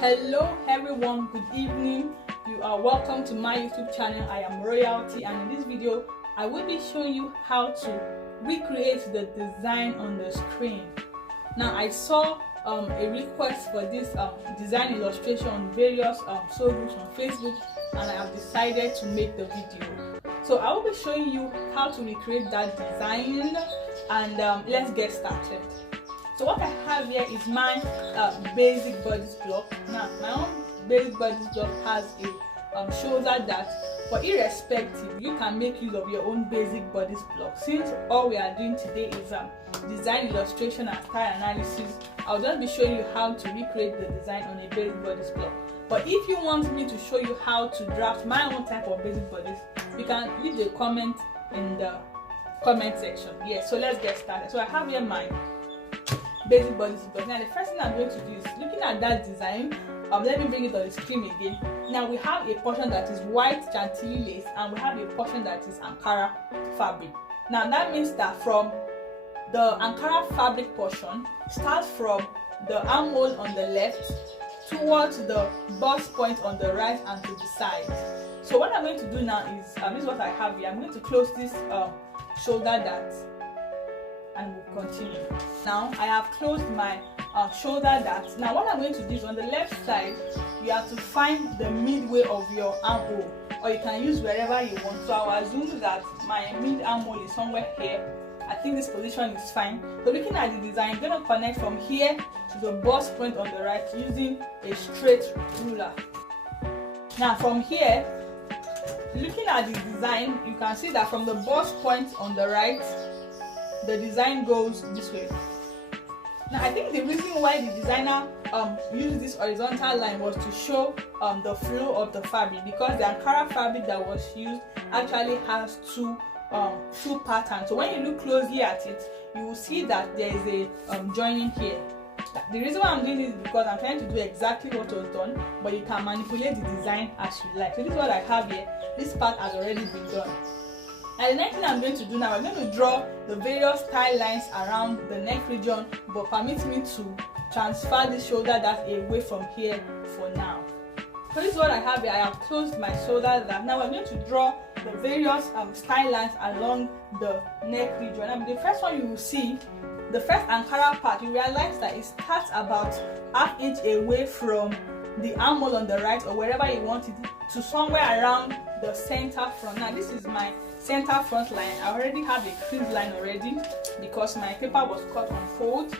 Hello everyone, good evening. You are welcome to my YouTube channel. I am Royalty, and in this video I will be showing you how to recreate the design on the screen. Now I saw a request for this design illustration on various social groups on Facebook, and I have decided to make the video. So I will be showing you how to recreate that design, and let's get started. So what I have here is my basic bodice block. Now my own basic bodice block has a shoulder that, but irrespective, you can make use of your own basic bodice block. Since all we are doing today is design illustration and style analysis, I'll just be showing you how to recreate the design on a basic bodice block. But if you want me to show you how to draft my own type of basic bodice, you can leave a comment in the comment section. Yes, so let's get started. So I have here my basic bodice block. Now the first thing I'm going to do is, looking at that design, let me bring it on the screen again. Now we have a portion that is white chantilly lace, and we have a portion that is Ankara fabric. Now that means that from the Ankara fabric portion, start from the armhole on the left towards the bust point on the right and to the side. So what I'm going to do now is, this is what I have here. I'm going to close this shoulder dart, and we'll continue. Now I have closed my shoulder dart. Now what I'm going to do is, on the left side, you have to find the midway of your armhole, or you can use wherever you want. So I'll assume that my mid armhole is somewhere here. I think this position is fine. So looking at the design, you're going to connect from here to the bust point on the right using a straight ruler. Now from here, looking at the design, you can see that from the bust point on the right, the design goes this way. Now I think the reason why the designer used this horizontal line was to show the flow of the fabric, because the Ankara fabric that was used actually has two patterns. So when you look closely at it, you will see that there is a joining here. The reason why I'm doing this is because I'm trying to do exactly what was done, but you can manipulate the design as you like. So this is what I have here. This part has already been done. And the next thing I'm going to do now, I'm going to draw the various style lines around the neck region, but permit me to transfer the shoulder dart away from here for now. So this is what I have here. I have closed my shoulder dart. Now I'm going to draw the various style lines along the neck region. And the first one you will see, the first Ankara part, you realize that it starts about ½ inch away from the armhole on the right, or wherever you want it, to somewhere around the center front. Now this is my center front line. I already have a crease line already because my paper was cut on fold.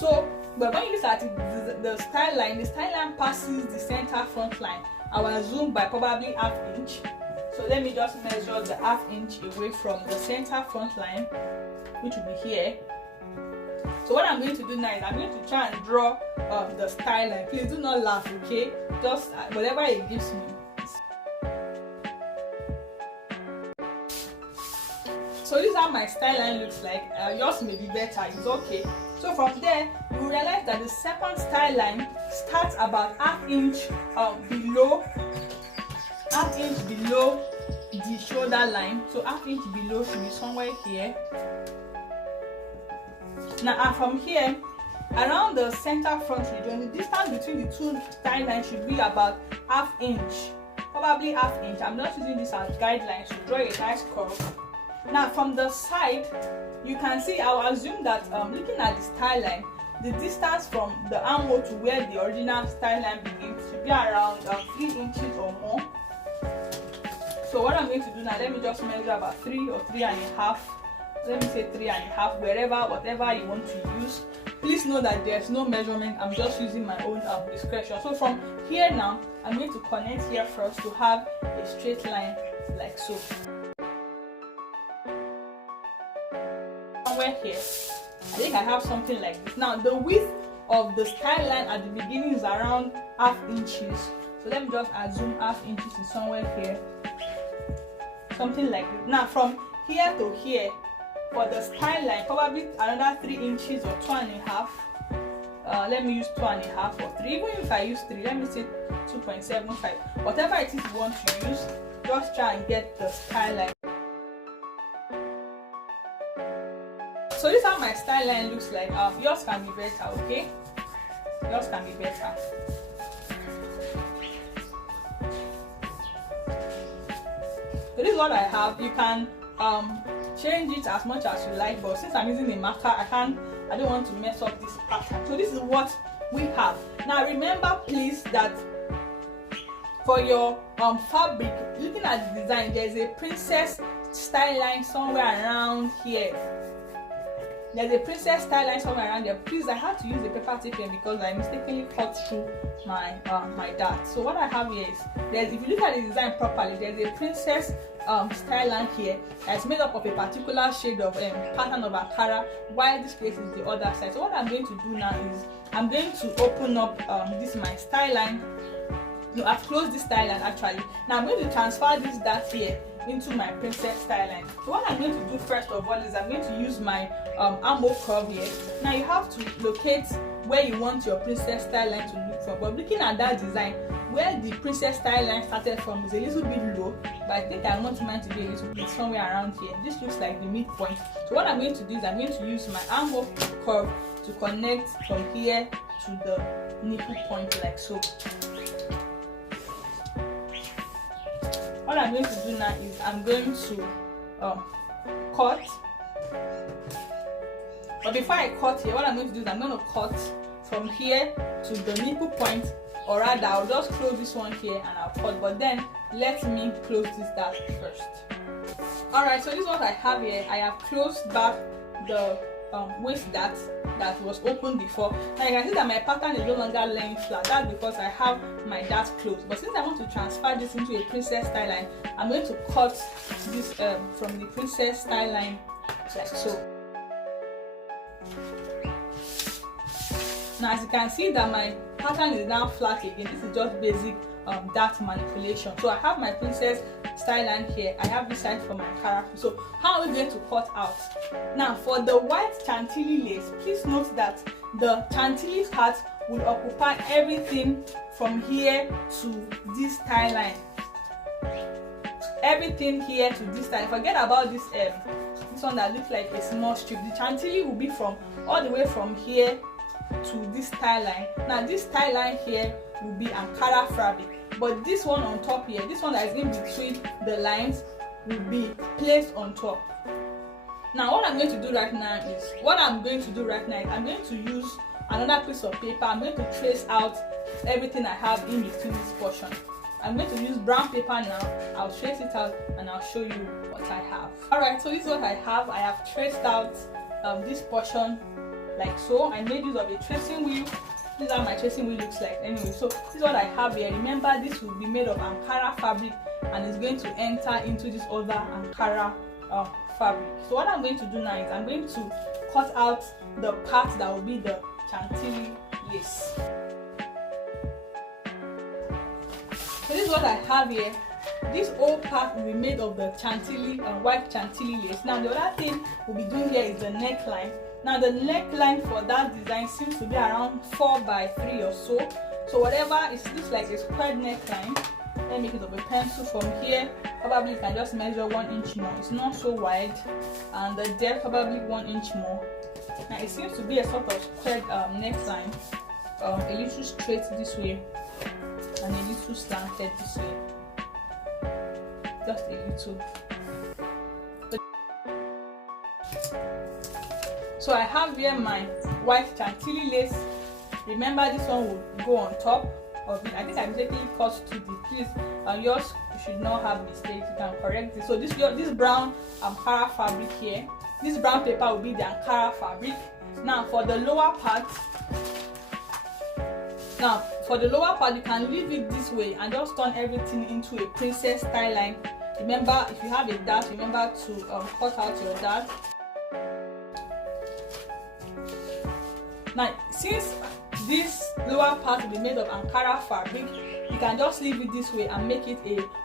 So, but when you look at it, the style line passes the center front line. I will zoom by probably ½ inch. So let me just measure the ½ inch away from the center front line, which will be here. So what I'm going to do now is, I'm going to try and draw the style line. Please do not laugh, okay? Just whatever it gives me. So this is how my style line looks like. Yours may be better, it's okay. So from there, you will realize that the second style line starts about ½ inch below the shoulder line. So ½ inch below should be somewhere here. Now from here, around the center front region, the distance between the two style lines should be about ½ inch, probably ½ inch. I'm not using this as guidelines to draw a nice curve. Now from the side, you can see, I'll assume that looking at the style line, the distance from the armhole to where the original style line begins should be around 3 inches or more. So what I'm going to do now, let me just measure about 3 or 3.5. Let me say 3.5, whatever you want to use. Please know that there's no measurement. I'm just using my own discretion. So from here now, I'm going to connect here first to have a straight line like so. Somewhere here, I think I have something like this. Now the width of the style line at the beginning is around ½ inches. So let me just assume ½ inches is somewhere here. Something like this. Now from here to here, for the style line, probably another 3 inches or 2.5. Let me use 2.5 or 3. Even if I use 3, let me say 2.75. Whatever it is you want to use, just try and get the style line. So this is how my style line looks like. Yours can be better, okay? Yours can be better. this is what I have. You can change it as much as you like, but since I'm using a marker, I don't want to mess up this pattern. So this is what we have. Now remember please that for your fabric, looking at the design, there's a princess style line somewhere around here. There's a princess style line somewhere around there. Please, I had to use the paper tape here because I mistakenly cut through my my dart. So what I have here is, if you look at the design properly, there's a princess style line here that's made up of a particular shade of pattern of Ankara, while this place is the other side. So what I'm going to do now is I'm going to open up this my style line. No, I've closed this style line actually. Now I'm going to transfer this dart here into my princess style line. So what I'm going to do first of all is I'm going to use my armhole curve here. Now you have to locate where you want your princess style line to look from. But looking at that design, where the princess style line started from is a little bit low, but I think I want mine to be a little bit somewhere around here. This looks like the midpoint. So what I'm going to do is I'm going to use my armhole curve to connect from here to the nipple point like so. What I'm going to do now is I'm going to cut. But before I cut here, what I'm going to do is I'm going to cut from here to the nipple point, or rather I'll just close this one here and I'll cut, but then let me close this dart first. Alright, so this is what I have here. I have closed back the waist dart that was open before. Now you can see that my pattern is no longer laying flat. That's because I have my dart closed. But since I want to transfer this into a princess style line, I'm going to cut this from the princess style line like so. Now as you can see that my pattern is now flat again. This is just basic dart manipulation. So I have my princess style line here. I have this side for my character. So how are we going to cut out? Now for the white chantilly lace, please note that the chantilly part will occupy everything from here to this tie line. Everything here to this tie. Forget about this one that looks like a small strip. The chantilly will be from all the way from here to this tie line. Now this tie line here will be Ankara fabric, but this one on top here, this one that is in between the lines, will be placed on top. Now what I'm going to do right now is I'm going to use another piece of paper. I'm going to trace out everything I have in between this portion. I'm going to use brown paper now. I'll trace it out and I'll show you what I have. Alright, so this is what I have. I have traced out this portion like so. I made use of a tracing wheel. This is how my tracing wheel looks like. Anyway, so this is what I have here. Remember, this will be made of Ankara fabric and it's going to enter into this other Ankara fabric. So what I'm going to do now is I'm going to cut out the part that will be the chantilly lace. So this is what I have here. This whole part will be made of the chantilly white chantilly lace. Now the other thing we'll be doing here is the neckline. Now the neckline for that design seems to be around 4x3 or so. So whatever, it looks like a squared neckline. Let me make it of a pencil from here. Probably you can just measure 1 inch more. It's not so wide, and the depth probably 1 inch more. Now it seems to be a sort of squared neckline, a little straight this way and a little slanted this way. Just a little. So I have here my white chantilly lace. Remember, this one will go on top of it. I think I mistakenly cut to the piece. Yours should not have mistakes. You can correct it. So this brown Ankara fabric here. This brown paper will be the Ankara fabric. Now for the lower part. You can leave it this way and just turn everything into a princess style line. Remember, if you have a dart, remember to cut out your dart. Now, since this lower part will be made of Ankara fabric, you can just leave it this way and make it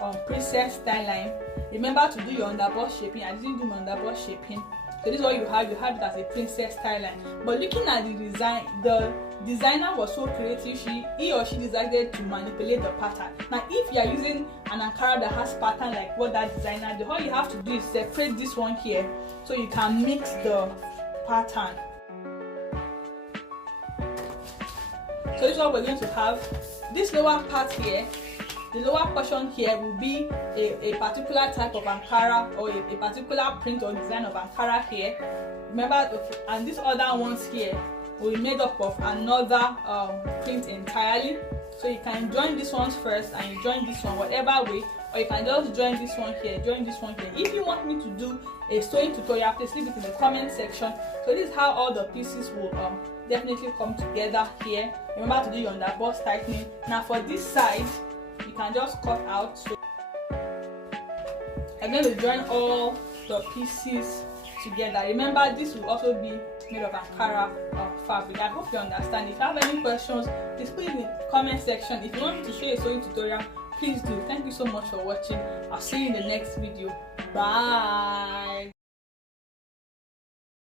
a princess style line. Remember to do your underbust shaping. I didn't do my underbust shaping. So this is what you have. You have it as a princess style line. But looking at the design, the designer was so creative. He or she decided to manipulate the pattern. Now, if you are using an Ankara that has pattern like what that designer did, all you have to do is separate this one here so you can mix the pattern. So this is what we're going to have. This lower part here the lower portion here will be a particular type of Ankara, or a particular print or design of Ankara here. Remember, and these other ones here will be made up of another print entirely. So you can join these ones first and you join this one whatever way, or you can just join this one here, join this one here. If you want me to do a sewing tutorial, please leave it in the comment section. So this is how all the pieces will definitely come together here. Remember to do your underbust tightening. Now for this side, you can just cut out. So I'm going to join all the pieces together. Remember, this will also be made of Ankara fabric. I hope you understand. If you have any questions, please put it in the comment section. If you want me to show you a sewing tutorial, please do. Thank you so much for watching. I'll see you in the next video. Bye.